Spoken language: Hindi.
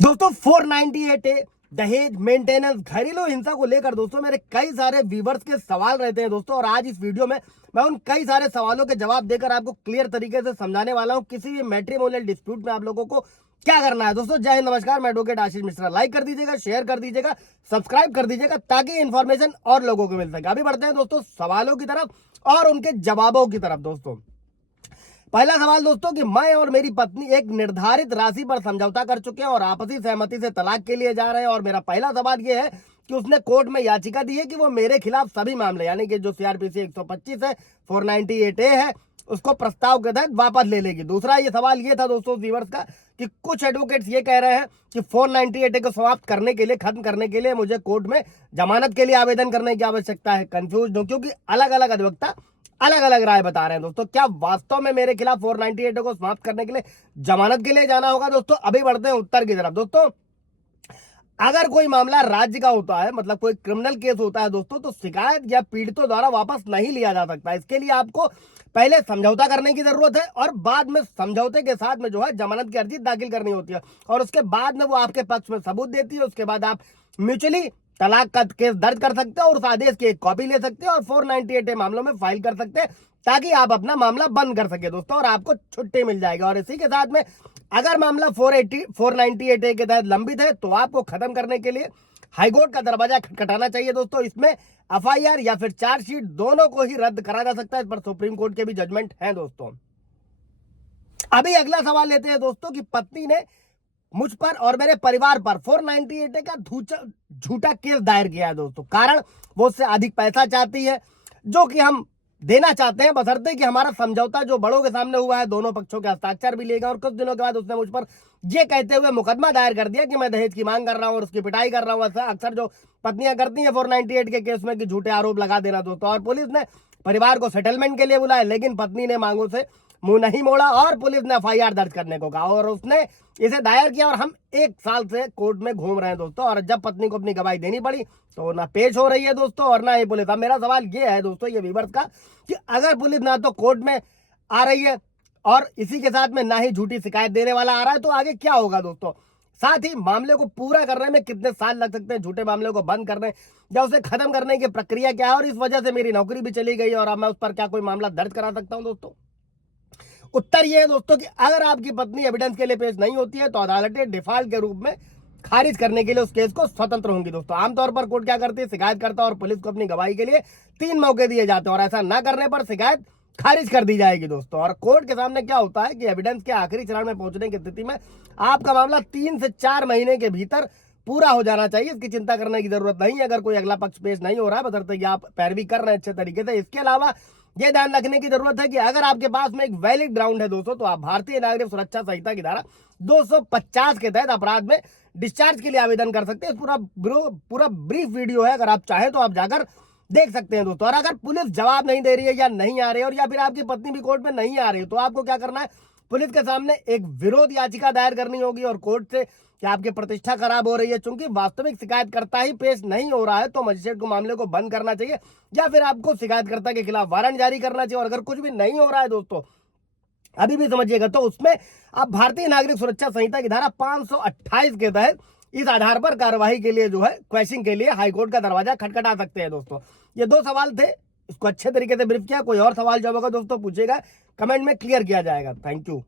दोस्तों 498 ए दहेज मेंटेनेंस घरेलू हिंसा को लेकर दोस्तों मेरे कई सारे व्यूवर्स के सवाल रहते हैं दोस्तों, और आज इस वीडियो में मैं उन कई सारे सवालों के जवाब देकर आपको क्लियर तरीके से समझाने वाला हूं किसी भी मैट्रिमोनियल डिस्प्यूट में आप लोगों को क्या करना है। दोस्तों जय हिंद, नमस्कार, मैं एडवोकेट आशीष मिश्रा। लाइक कर दीजिएगा, शेयर कर दीजिएगा, सब्सक्राइब कर दीजिएगा ताकि इन्फॉर्मेशन और लोगों को मिल सके। अभी बढ़ते हैं दोस्तों सवालों की तरफ और उनके जवाबों की तरफ। दोस्तों पहला सवाल दोस्तों कि मैं और मेरी पत्नी एक निर्धारित राशि पर समझौता कर चुके हैं और आपसी सहमति से तलाक के लिए जा रहे हैं। और मेरा पहला सवाल यह है कि उसने कोर्ट में याचिका दी है कि वो मेरे खिलाफ सभी मामले यानी कि जो सीआरपीसी 125 है, 498 ए है, उसको प्रस्ताव के तहत वापस ले लेगी। दूसरा ये सवाल ये था दोस्तों व्यूअर्स का कि कुछ एडवोकेट्स ये कह रहे हैं कि 498 ए को समाप्त करने के लिए, खत्म करने के लिए मुझे कोर्ट में जमानत के लिए आवेदन करने की आवश्यकता है। कंफ्यूज हूं क्योंकि अलग अलग अधिवक्ता अलग अलग राय बता रहे हैं। दोस्तों क्या वास्तव में मेरे खिलाफ 498 को समाप्त करने के लिए जमानत के लिए जाना होगा? दोस्तों अभी बढ़ते हैं उत्तर की तरफ। दोस्तों अगर कोई मामला राज्य का होता है, मतलब कोई क्रिमिनल केस होता है दोस्तों, तो शिकायत या पीड़ितों द्वारा वापस नहीं लिया जा सकता। इसके लिए आपको पहले समझौता करने की जरूरत है और बाद में समझौते के साथ में जो है जमानत की अर्जी दाखिल करनी होती है, और उसके बाद में वो आपके पक्ष में सबूत देती है। उसके बाद आप म्यूचुअली तलाक का केस दर्ज कर सकते हैं और उस आदेश की एक कॉपी ले सकते हैं और 498 मामलों में फाइल कर सकते हैं ताकि आप अपना मामला बंद कर सके दोस्तों, और आपको छुट्टी मिल जाएगी। और इसी के साथ में अगर मामला 498 ए के तहत लंबित है तो आपको खत्म करने के लिए हाईकोर्ट का दरवाजा खटखटाना चाहिए दोस्तों। इसमें एफआईआर या फिर चार्जशीट दोनों को ही रद्द करा जा सकता है। इस पर सुप्रीम कोर्ट के भी जजमेंट हैं दोस्तों। अभी अगला सवाल लेते हैं दोस्तों कि पत्नी ने मुझ पर और मेरे परिवार पर 498 का झूठा केस दायर किया है दोस्तों। कारण वो उससे अधिक पैसा चाहती है जो कि हम देना चाहते हैं, बशर्ते कि हमारा समझौता जो बड़ों के सामने हुआ है, दोनों पक्षों के हस्ताक्षर भी लेगा। और कुछ दिनों के बाद उसने मुझ पर ये कहते हुए मुकदमा दायर कर दिया कि मैं दहेज की मांग कर रहा हूं और उसकी पिटाई कर रहा हूं। ऐसा अक्सर जो पत्नियां करती हैं 498 के केस में कि झूठे आरोप लगा देना दोस्तों। और पुलिस ने परिवार को सेटलमेंट के लिए बुलाया, लेकिन पत्नी ने मांगों से मुंह नहीं मोड़ा और पुलिस ने एफआईआर दर्ज करने को कहा और उसने इसे दायर किया। और हम 1 साल से कोर्ट में घूम रहे हैं दोस्तों, और जब पत्नी को अपनी गवाही देनी पड़ी तो ना पेश हो रही है दोस्तों और ना ही पुलिस। अब मेरा सवाल ये है दोस्तों, ये व्यूअर्स का, कि अगर पुलिस ना तो कोर्ट में आ रही है और इसी के साथ में ना ही झूठी शिकायत देने वाला आ रहा है, तो आगे क्या होगा दोस्तों? साथ ही मामले को पूरा करने में कितने साल लग सकते हैं, झूठे मामले को बंद करने या उसे खत्म करने की प्रक्रिया क्या है, और इस वजह से मेरी नौकरी भी चली गई और अब मैं उस पर क्या कोई मामला दर्ज करा सकता हूं दोस्तों? उत्तर यह है दोस्तों कि अगर आपकी पत्नी एविडेंस के लिए पेश नहीं होती है तो अदालतें डिफॉल्ट के रूप में खारिज करने के लिए उस केस को स्वतंत्र होंगी दोस्तों। आमतौर पर कोर्ट क्या करती है, शिकायतकर्ता और पुलिस को अपनी गवाही के लिए 3 मौके दिए जाते हैं और ऐसा न करने पर शिकायत खारिज कर दी जाएगी दोस्तों। और कोर्ट के सामने क्या होता है कि एविडेंस के आखिरी चरण में पहुंचने की स्थिति में आपका मामला 3 से 4 महीने के भीतर पूरा हो जाना चाहिए। इसकी चिंता करने की जरूरत नहीं है अगर कोई अगला पक्ष पेश नहीं हो रहा है, बशर्ते कि आप पैरवी कर रहे हैं अच्छे तरीके से। इसके अलावा यह ध्यान रखने की जरूरत है कि अगर आपके पास में एक वैलिड ग्राउंड है दोस्तों, तो आप भारतीय नागरिक सुरक्षा संहिता की धारा 250 के तहत अपराध में डिस्चार्ज के लिए आवेदन कर सकते हैं। पूरा ब्रीफ वीडियो है, अगर आप चाहें तो आप जाकर देख सकते हैं दोस्तों। और अगर पुलिस जवाब नहीं दे रही है या नहीं आ रही है, और या फिर आपकी पत्नी भी कोर्ट में नहीं आ रही है, तो आपको क्या करना है, पुलिस के सामने एक विरोध याचिका दायर करनी होगी और कोर्ट से कि आपकी प्रतिष्ठा खराब हो रही है, चूंकि वास्तविक शिकायतकर्ता ही पेश नहीं हो रहा है, तो मजिस्ट्रेट को मामले को बंद करना चाहिए या फिर आपको शिकायतकर्ता के खिलाफ वारंट जारी करना चाहिए। और अगर कुछ भी नहीं हो रहा है दोस्तों, अभी भी समझिएगा, तो उसमें आप भारतीय नागरिक सुरक्षा संहिता की धारा 528 के तहत इस आधार पर कार्यवाही के लिए जो है क्वेश्चन के लिए हाईकोर्ट का दरवाजा खटखटा सकते हैं दोस्तों। ये 2 सवाल थे, इसको अच्छे तरीके से ब्रीफ किया। कोई और सवाल जब होगा दोस्तों पूछेगा, कमेंट में क्लियर किया जाएगा। Thank you.